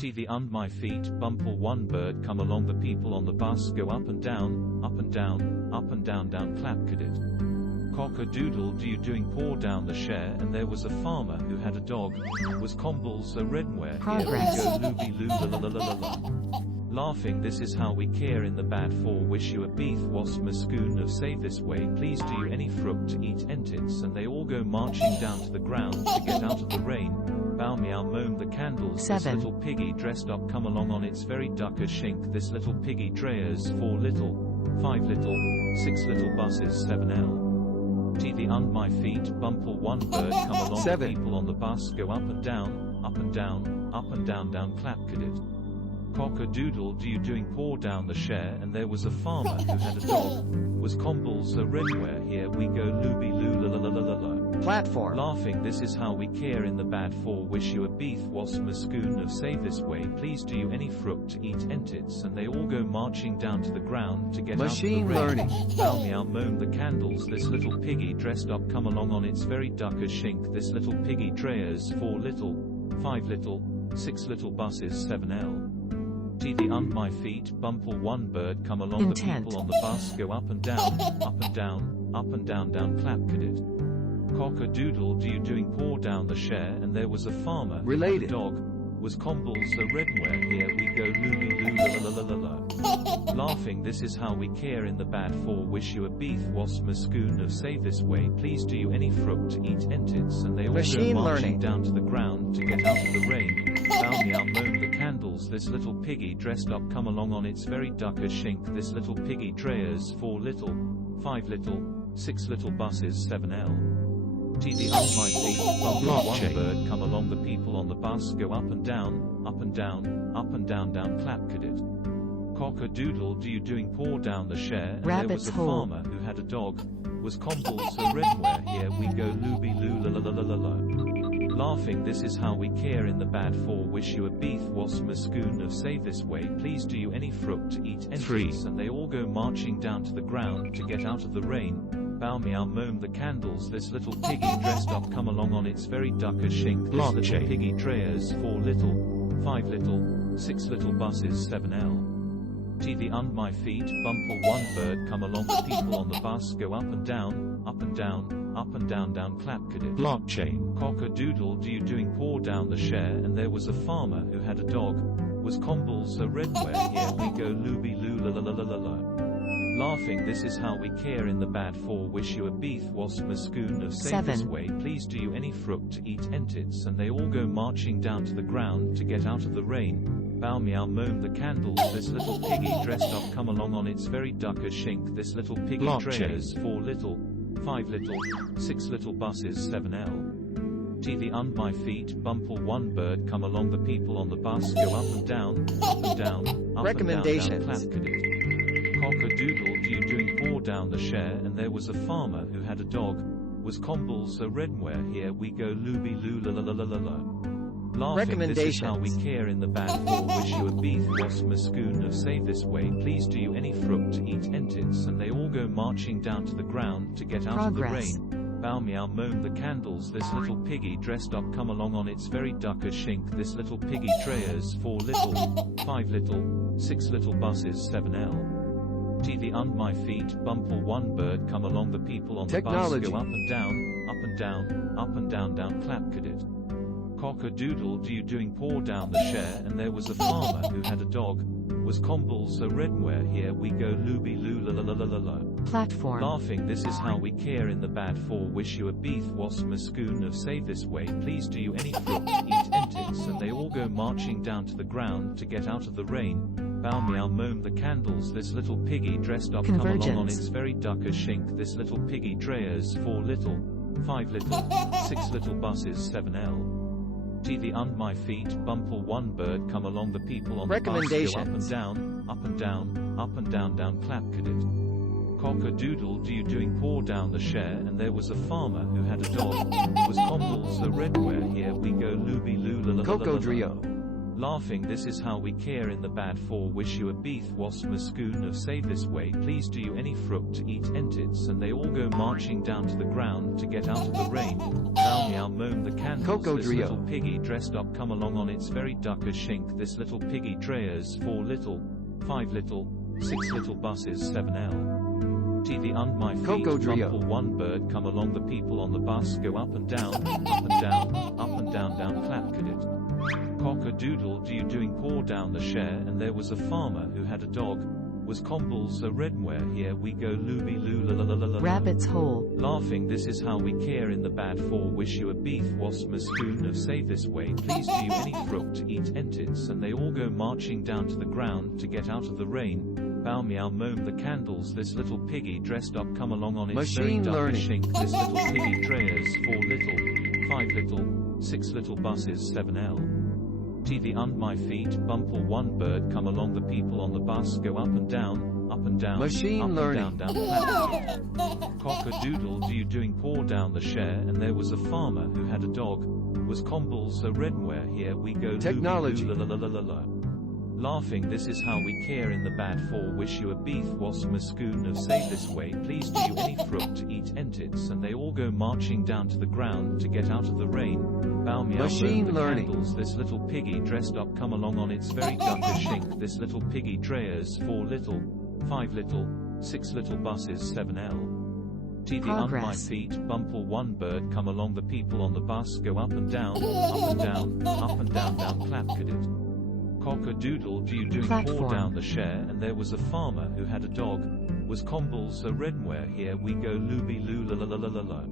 TV und my feet, bumple one bird come along the people on the bus go up and down, up and down, up and down down clap cadet. Cock-a-doodle do you doing pour down the share and there was a farmer who had a dog, was combles a redware here we go looby loo la la la la la la. Laughing this is how we care in the bad for wish you a beef wasp mascoon of save this way please do you any fruit to eat entits and they all go marching down to the ground to get out of the rain. Bow meow moan the candles 7. This little piggy dressed up come along on its very duck a shink this little piggy drayers 4 little, 5 little, 6 little buses 7L. TV und my feet bumple one bird come along 7. the people on the bus go up and down, up and down, up and down down clap cadet. Cock-a-doodle do you doing pour down the share and there was a farmer who had a dog, was combles a redware here we go looby loo la la la la la. Platform. Laughing this is how we care in the bad for wish you a beef wasp mascoon of save this way please do you any fruit to eat entits and they all go marching down to the ground to get Machine out of the rain. learning. Bow meow moan the candles this little piggy dressed up come along on its very duck a shink this little piggy drayers 4 little, 5 little, 6 little buses 7L. TV und my feet bumple one bird come along Intent. the people on the bus go up and down, up and down, up and down down clap cadet. Cock-a-doodle do you doing pour down the share and there was a farmer who had a Related. dog, was combles a redware here we go looby loo la la la la la. Laughing this is how we care in the bad for wish you a beef wasp mascoon of save this way please do you any fruit to eat entits and they all Machine go marching learning. down to the ground to get out of the rain. Bow meow moan the candles this little piggy dressed up come along on its very duck a shink this little piggy drayers 4 little, 5 little, 6 little buses 7L. TV und my feet bumble one Blockchain. bird come along the people on the bus go up and down, up and down, up and down down clap cadet. Cock-a-doodle do you doing pour down the share and there Rabbit's was a hole. farmer who had a dog, was combles a redware here we go looby loo la la la la la la. Laughing this is how we care in the bad for wish you a beef wasp mascoon of save this way please do you any fruit to eat entits 3. and they all go marching down to the ground to get out of the rain. Bow meow moan the candles this little piggy dressed up come along on its very duck a shink this little Blockchain. piggy drayers 4 little, 5 little, 6 little buses 7L. TV und my feet bumple one bird come along the people on the bus go up and down, up and down, up and down down clap cadet. Blockchain. Cock-a-doodle do you doing pour down the share and there was a farmer who had a dog, was combles a redware here we go looby loo la la la la la la. Laughing this is how we care in the bad for wish you a beef wasp mascoon of save this 7. way please do you any fruit to eat entits and they all go marching down to the ground to get out of the rain. Bow meow moan the candles this little piggy dressed up come along on its very duck a shink this little piggy Blockchain. drayers 4 little, 5 little, 6 little buses 7L. TV und my feet bumple one bird come along the people on the bus go up and down, up and down, up and down down Recommendations. clap cadet. Cock-a-doodle do you doing pour down the share and there was a farmer who had a dog, was combles a redware here we go looby loo la la la la la la. Laughing this is how we Recommendations. care in the bad for wish you a beef wasp mascoon of save this way please do you any fruit to eat entits and they all go marching down to the ground to get out Progress. of the rain. Bow meow moan the candles this little piggy dressed up come along on its very duck a shink this little piggy drayers 4 little, 5 little, 6 little buses 7L. TV und my feet bumple one bird come along the people on the Technology. bus go up and down, up and down, up and down down clap cadet. Cock-a-doodle do you doing pour down the share and there was a farmer who had a dog, was combles a redware here we go looby loo la la la la la la. Platform. Laughing this is how we care in the bad for wish you a beef wasp mascoon of save this way please do you any fruit to eat entits and they all go marching down to the ground to get out of the rain. Bow meow moan the candles this little piggy dressed up come along on Convergence. its very duck a shink this little piggy drayers 4 little, 5 little, 6 little buses 7L. TV und my feet bumple one bird come along the people on the bus go up and Recommendations. down, up and down, up and down down clap cadet. Cock-a-doodle do you doing pour down the share and there was a farmer who had a dog, was combles a redware here we go looby loo la la la la la la. Cocodrio. Laughing, this is how we care in the bad for. Wish you a beef wasp muscoon of save this way. Please do you any fruit to eat entits, and they all go marching down to the ground to get out of the rain. Bow meow moan the candles. Coco This Drio. little piggy dressed up come along on its very duck a shink. This little piggy drayers 4 little, 5 little, 6 little buses 7L. TV und my feet. Coco Drio. Bumble one bird come along the people on the bus go up and down, up and down, up and down down clap cadet. Cock-a-doodle do you doing pour down the share, and there was a farmer who had a dog, was combles a redware here we go looby loo la la la la la. Rabbit's hole. Laughing, this is how we care in the bad for. Wish you a beef wasp muscoon of save this way. Please do you any fruit to eat entits, and they all go marching down to the ground to get out of the rain. Bow meow moan the candles. This little piggy dressed up come along on its Machine very learning. shink. This little piggy drayers 4 little, 5 little, 6 little buses 7L. TV und my feet. Bumple one bird come along the people on the bus go up and down, up and down, Machine up learning. and down down. Cock-a-doodle do you doing pour down the share, and there was a farmer who had a dog, was combles a redware here we go Technology. loo la la la la la. Laughing, this is how we care in the bad for. Wish you a beef wasp muscoon of save this way. Please do you any fruit to eat entits, and they all go marching down to the ground to get out of the rain. Bow meow Machine moan the learning. candles. This little piggy dressed up come along on its very duck a shink. This little piggy drayers 4 little, 5 little, 6 little buses 7L. TV und my Progress. feet. Bumple one bird come along the people on the bus go up and down, up and down, up and down down clap cadet. Cock-a-doodle do you doing pour Platform. down the share, and there was a farmer who had a dog, was combles a redware here we go looby loo la la la la la la.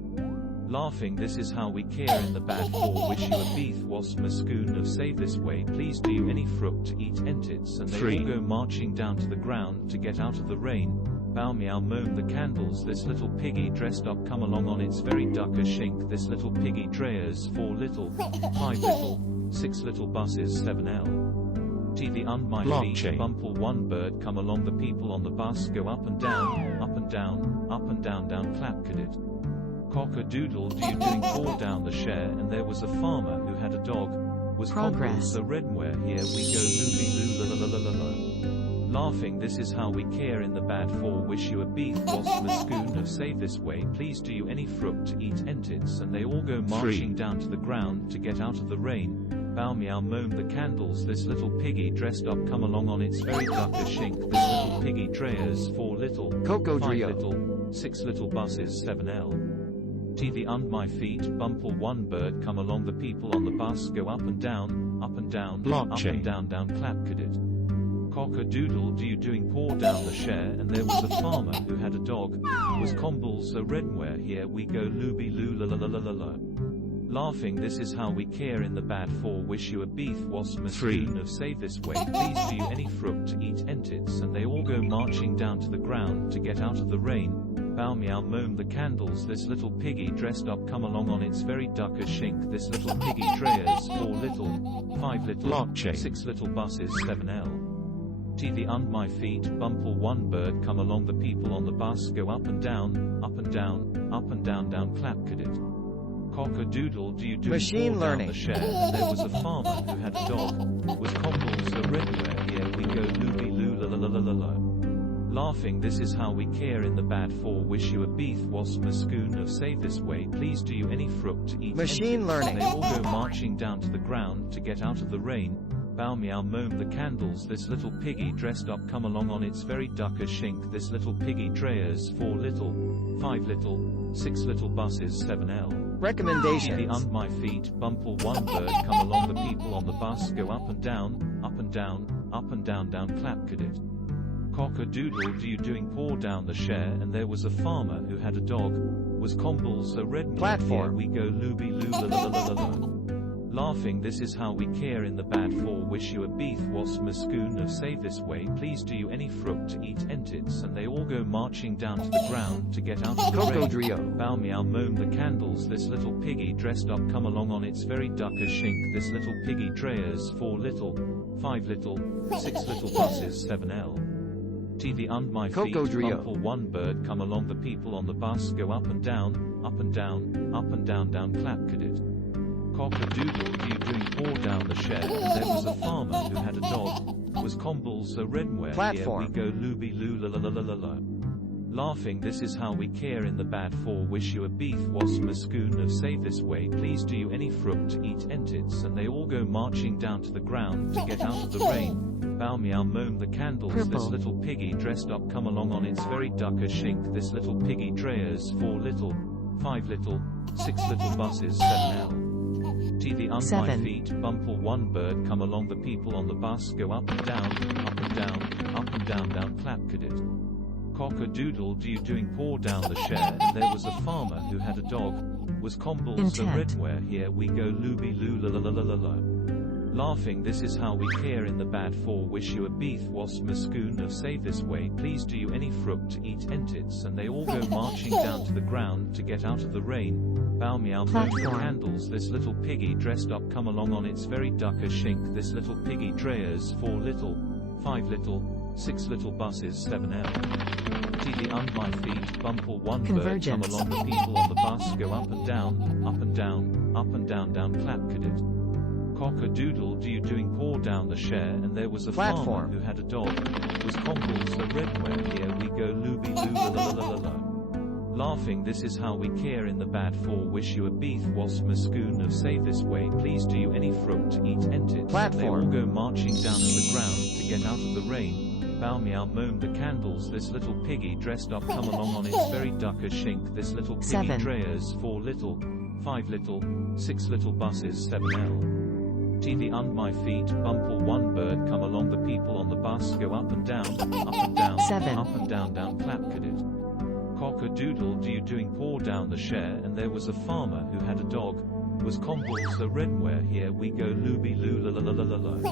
Laughing, this is how we care in the bad for. Wish you a beef wasp muscoon of save this way. Please do you any fruit to eat entits, and they 3. all go marching down to the ground to get out of the rain. Bow meow moan the candles. This little piggy dressed up come along on its very duck a shink. This little piggy drayers 4 little, 5 little, 6 little buses 7L. TV und my Blockchain. feet. Bumple one bird come along the people on the bus go up and down, up and down, up and down down clap cadet. Cock-a-doodle do you doing pour down the share, and there was a farmer who had a dog, was Progress. combles a redware here we go looby loo la la la la la la. Laughing, this is how we care in the bad for. Wish you a beef wasp muscoon of save this way. Please do you any fruit to eat entits, and they all go marching down to the ground to get out of the rain. Bow meow moan the candles. This little piggy dressed up come along on its very duck a shink. This little piggy drayers 4 little, Coco 5 Drio. little, 6 little buses 7L. TV und my feet. Bumple one bird come along the people on the bus go up and down, up and down, up Blockchain. and down down clap cadet. Cock-a-doodle do you doing pour down the share, and there was a farmer who had a dog, was combles a redware here we go looby loo la la la la la la. Laughing, this is how we care in the bad for. Wish you a beef wasp muscoon of save this way. Please do you any fruit to eat entits, and they all go marching down to the ground to get out of the rain. Bow meow moan the candles. This little piggy dressed up come along on its very duck a shink. This little piggy drayers 4 little, 5 little, Blockchain. 6 little buses 7L. TV und my feet. Bumple one bird come along the people on the bus go up and down, up and down, up and down down clap cadet. Cock-a-doodle do you do Machine pour down learning. the share, and there was a farmer who had a dog, was combles a redware here we go looby loo la la la la la la. Laughing, this is how we care in the bad for. Wish you a beef wasp muscoon of save this way. Please do you any fruit to eat Machine entits, learning. and they all go marching down to the ground to get out of the rain. Bow meow moan the candles. This little piggy dressed up come along on its very duck a shink. This little piggy drayers 4 little, 5 little, 6 little buses 7L. TV Recommendations. und my feet. Bumple one bird come along the people on the bus go up and down, up and down, up and down down clap cadet. Cock-a-doodle do you doing pour down the share, and there was a farmer who had a dog, was combles a redware Platform. here we go looby loo la la la la la la. Laughing, this is how we care in the bad for. Wish you a beef wasp muscoon of save this way. Please do you any fruit to eat entits, and they all go marching down to the ground to get out of the Coco rain. Drio. Bow meow moan the candles. This little piggy dressed up come along on its very duck a shink. This little piggy drayers 4 little, 5 little, 6 little buses 7L. TV und my Coco feet. Drio. Bumple one bird come along the people on the bus go up and down, up and down, up and down down clap cadet. Cock-a-doodle, do you doing pour down the share, and there was a farmer who had a dog, was combles a redware, Platform. here we go looby loo la la la la la la. Laughing, this is how we care in the bad for wish you a beef wasp mascoon of save this way please do you any fruit to eat entits, and they all go marching down to the ground to get out of the rain. Bow meow moan the candles, Purple. this little piggy dressed up come along on its very duck a shink, this little piggy drayers 4 little, 5 little, 6 little buses 7L. TV on 7. my feet, bumple one bird come along the people on the bus go up and down, up and down, up and down down clap cadet. Cock-a-doodle, do you doing pour down the share, and there was a farmer who had a dog, was combles the Intent. redware, here we go looby loo la la la la la la. Laughing, this is how we care in the bad for wish you a beef wasp mascoon of save this way please do you any fruit to eat entits, and they all go marching down to the ground to get out of the rain. Bow meow moan the Platform. candles, this little piggy dressed up come along on its very duck a shink, this little piggy drayers 4 little, 5 little, 6 little buses 7L. TV on my feet, bumple one bird come Convergence. along the people on the bus go up and down, up and down, up and down down clap cadet. Cock-a-doodle, do you doing pour down the share, and there was a Platform. farmer who had a dog, was combles the redware, here we go looby loo la la la la la. Laughing, this is how we care in the bad for wish you a beef wasp mascoon of save this way please do you any fruit to eat entits, and they all Platform. go marching down to the ground to get out of the rain. Bow meow moan the candles, this little piggy dressed up come along on its very duck a shink, this little piggy 7. drayers 4 little, 5 little, 6 little buses 7L. TV on my feet, bumple one bird come along the people on the bus go up and down, up and down, 7. up and down clap cadet. Cock-a-doodle, do you doing pour down the share, and there was a farmer who had a dog, was combles the redware, here we go looby loo la la la la la la.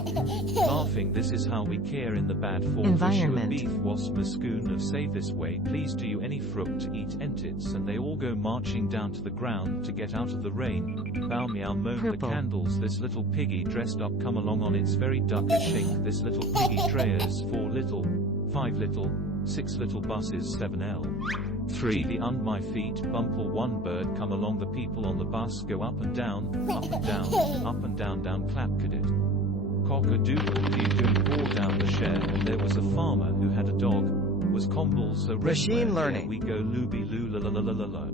Laughing, this is how we care in the bad for wish you a Environment. beef wasp mascoon of save this way please do you any fruit to eat entits, and they all go marching down to the ground to get out of the rain. Bow meow moan the Purple. candles, this little piggy dressed up come along on its very duck a shink, this little piggy drayers 4 little, 5 little, 6 little buses 7L. 3. TV on my feet, bumple one bird come along the people on the bus go up and down, up and down, up and down clap cadet. Cock-a-doodle, do you doing pour down the share, and there was a farmer who had a dog, was combles a redware, Machine here learning. we go looby loo la la la la la la.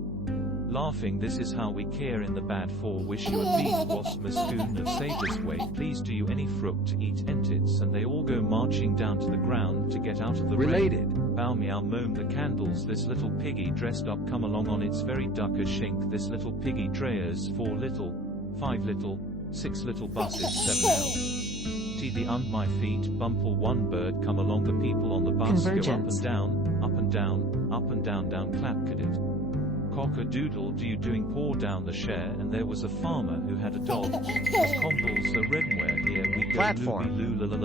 Laughing, this is how we care in the bad for wish you a beef wasp mascoon of save this way please do you any fruit to eat entits, and they all go marching down to the ground to get out of the rain. Related. Bow meow moan the candles, this little piggy dressed up come along on its very duck a shink, this little piggy drayers 4 little, 5 little, 6 little buses 7L. TV on my feet, bumple one bird come along the people on the bus go up Convergence. and down, up and down, up and down clap cadet. Cock-a-doodle, do you doing pour down the share, and there was a farmer who had a dog, was combles the redware, here we go Platform. looby loo la la la